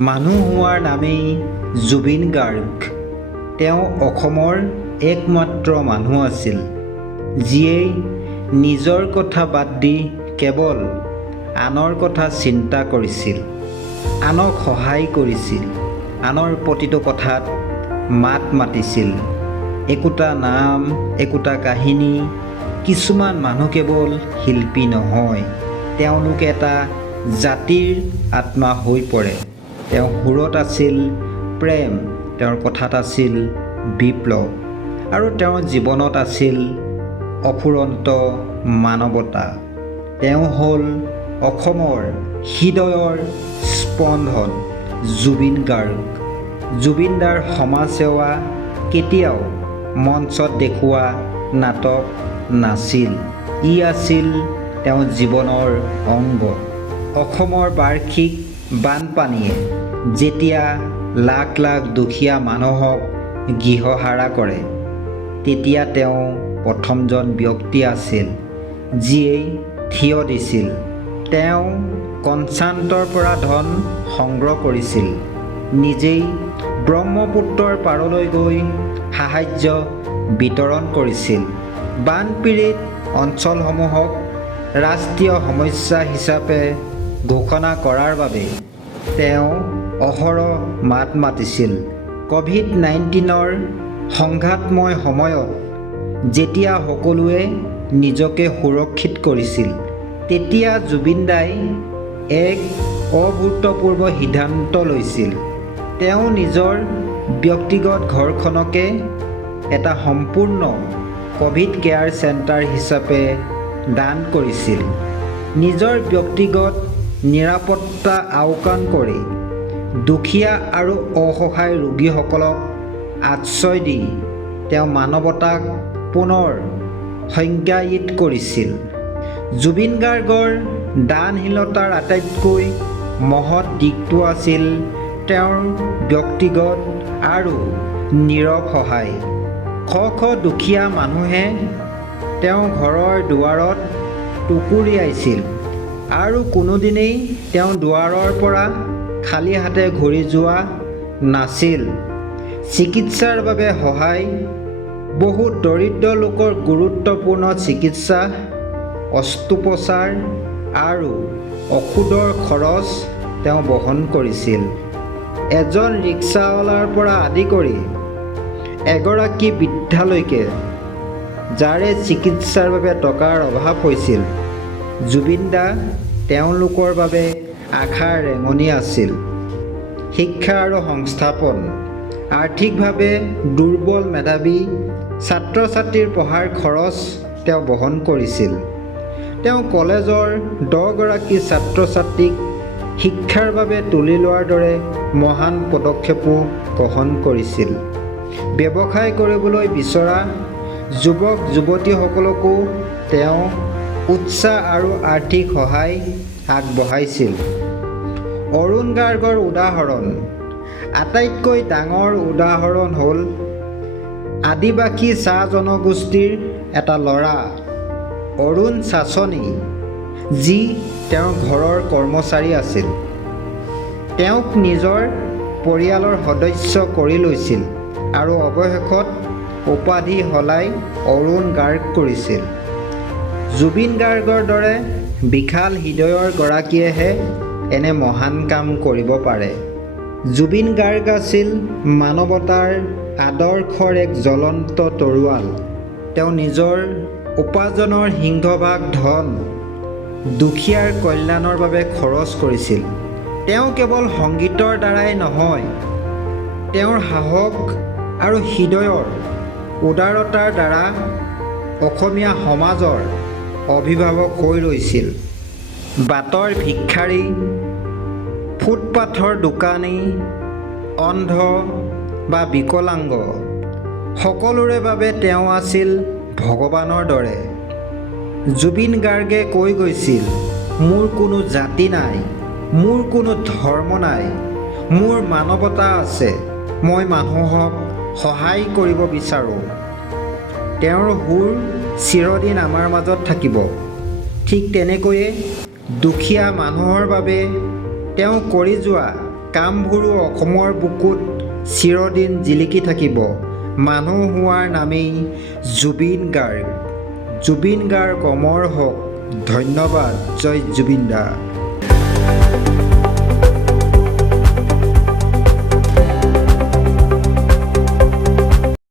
মানুহ হোৱাৰ নামেই জুবিন গাৰ্গ। তেওঁ অসমৰ একমাত্ৰ মানুহ আছিল যিয়ে নিজৰ কথা বাদ দি কেৱল আনৰ কথা চিন্তা কৰিছিল, আনক সহায় কৰিছিল, আনৰ প্ৰতিটো কথাত মাত মাতিছিল। একোটা নাম, একোটা কাহিনী। কিছুমান মানুহ কেৱল শিল্পী নহয়, তেওঁলোক এটা জাতিৰ আত্মা হৈ পৰে। তেওঁৰ সুৰত আছিল প্ৰেম, তেওঁৰ কথাত আছিল বিপ্লৱ, আৰু তেওঁৰ জীৱনত আছিল অফুৰন্ত মানৱতা। তেওঁ হ'ল অসমৰ হৃদয়ৰ স্পন্দন জুবিন গাৰ্গ। জুবিনদাৰ সমাজ সেৱা কেতিয়াও মঞ্চত দেখুওৱা নাটক নাছিল, ই আছিল তেওঁৰ জীৱনৰ অংগ। অসমৰ বাৰ্ষিক বানপানীয়ে যেতিয়া লাখ লাখ দুখীয়া মানুহক গৃহহাৰা কৰে, তেতিয়া তেওঁ প্ৰথমজন ব্যক্তি আছিল যিয়ে থিয় দিছিল। তেওঁ কনচাৰ্টৰ পৰা ধন সংগ্ৰহ কৰিছিল, নিজেই ব্ৰহ্মপুত্ৰৰ পাৰলৈ গৈ সাহায্য বিতৰণ কৰিছিল। বানপীড়িত অঞ্চলসমূহক ৰাষ্ট্ৰীয় সমস্যা হিচাপে ঘোষণা কৰাৰ বাবে তেওঁ অহৰহ মাত মাতিছিল। ক'ভিড-19ৰ সংঘাতময় সময়ত যেতিয়া সকলোৱে নিজকে সুৰক্ষিত কৰিছিল, তেতিয়া জুবিনদাই এক অভূতপূৰ্ব সিদ্ধান্ত লৈছিল। তেওঁ নিজৰ ব্যক্তিগত ঘৰখনকে এটা সম্পূৰ্ণ ক'ভিড কেয়াৰ চেণ্টাৰ হিচাপে দান কৰিছিল। নিজৰ ব্যক্তিগত নিৰাপত্তা আওকাণ কৰি দুখীয়া আৰু অসহায় ৰোগীসকলক আশ্ৰয় দি তেওঁ মানৱতাক পুনৰ সংজ্ঞায়িত কৰিছিল। জুবিন গাৰ্গৰ দানশীলতাৰ আটাইতকৈ মহৎ দিশটো আছিল তেওঁৰ ব্যক্তিগত আৰু নীৰৱ সহায়। শ শ দুখীয়া মানুহে তেওঁৰ ঘৰৰ দুৱাৰত টুকুৰিয়াইছিল, আৰু কোনোদিনেই তেওঁ দুৱাৰৰ পৰা খালী হাতে ঘূৰি যোৱা নাছিল। চিকিৎসাৰ বাবে সহায়, বহুত দৰিদ্ৰ লোকৰ গুৰুত্বপূৰ্ণ চিকিৎসা, অস্ত্ৰোপচাৰ আৰু ঔষধৰ খৰচ তেওঁ বহন কৰিছিল। এজন ৰিক্সাৱালাৰ পৰা আদি কৰি এগৰাকী বৃদ্ধালৈকে যাৰে চিকিৎসাৰ বাবে টকাৰ অভাৱ হৈছিল, জুবিনদা তেওঁলোকৰ বাবে আশাৰ ৰেঙনি আছিল। শিক্ষা আৰু সংস্থাপন, আৰ্থিকভাৱে দুৰ্বল মেধাৱী ছাত্ৰ-ছাত্ৰীৰ পঢ়াৰ খৰচ তেওঁ বহন কৰিছিল। তেওঁ কলেজৰ 10 গৰাকী ছাত্ৰ-ছাত্ৰীক শিক্ষাৰ বাবে তুলি লোৱাৰ দৰে মহান পদক্ষেপো গ্ৰহণ কৰিছিল। ব্যৱসায় কৰিবলৈ বিচৰা যুৱক-যুৱতীসকলকো তেওঁ উৎসাহ আৰু আৰ্থিক সহায় আগবঢ়াইছিল। অৰুণ গাৰ্গৰ উদাহৰণ আটাইতকৈ ডাঙৰ উদাহৰণ হ'ল আদিবাসী চাহ জনগোষ্ঠীৰ এটা ল'ৰা অৰুণ চাচনি, যি তেওঁৰ ঘৰৰ কৰ্মচাৰী আছিল। তেওঁক নিজৰ পৰিয়ালৰ সদস্য কৰি লৈছিল আৰু অৱশেষত উপাধি সলাই অৰুণ গাৰ্গ কৰিছিল। জুবিন গাৰ্গৰ দৰে বিশাল হৃদয়ৰ গৰাকীয়েহে এনে মহান কাম কৰিব পাৰে। জুবিন গাৰ্গ আছিল মানৱতাৰ আদৰ্শৰ এক জ্বলন্ত তৰোৱাল। তেওঁ নিজৰ উপাৰ্জনৰ সিংহভাগ ধন দুখীয়াৰ কল্যাণৰ বাবে খৰচ কৰিছিল। তেওঁ কেৱল সংগীতৰ দ্বাৰাই নহয়, তেওঁৰ সাহস আৰু হৃদয়ৰ উদাৰতাৰ দ্বাৰা অসমীয়া সমাজৰ অভিভাৱক হৈ ৰৈছিল। বাটৰ ভিক্ষাৰী, ফুটপাথৰ দোকানী, অন্ধ বা বিকলাংগ, সকলোৰে বাবে তেওঁ আছিল ভগৱানৰ দৰে। জুবিন গাৰ্গে কৈ গৈছিল, মোৰ কোনো জাতি নাই, মোৰ কোনো ধৰ্ম নাই, মোৰ মানৱতা আছে, মই মানুহক সহায় কৰিব বিচাৰোঁ। তেওঁৰ সুৰ চিৰদিন আমাৰ মাজত থাকিব। ঠিক তেনেকৈয়ে দুখীয়া মানুহৰ বাবে তেওঁ কৰি যোৱা কামবোৰো অসমৰ বুকুত চিৰদিন জিলিকি থাকিব মানুহ হোৱাৰ নামেই জুবিন গাৰ্গ। জুবিন গাৰ্গ অমৰ হওক। ধন্যবাদ। জয় জুবিন দা।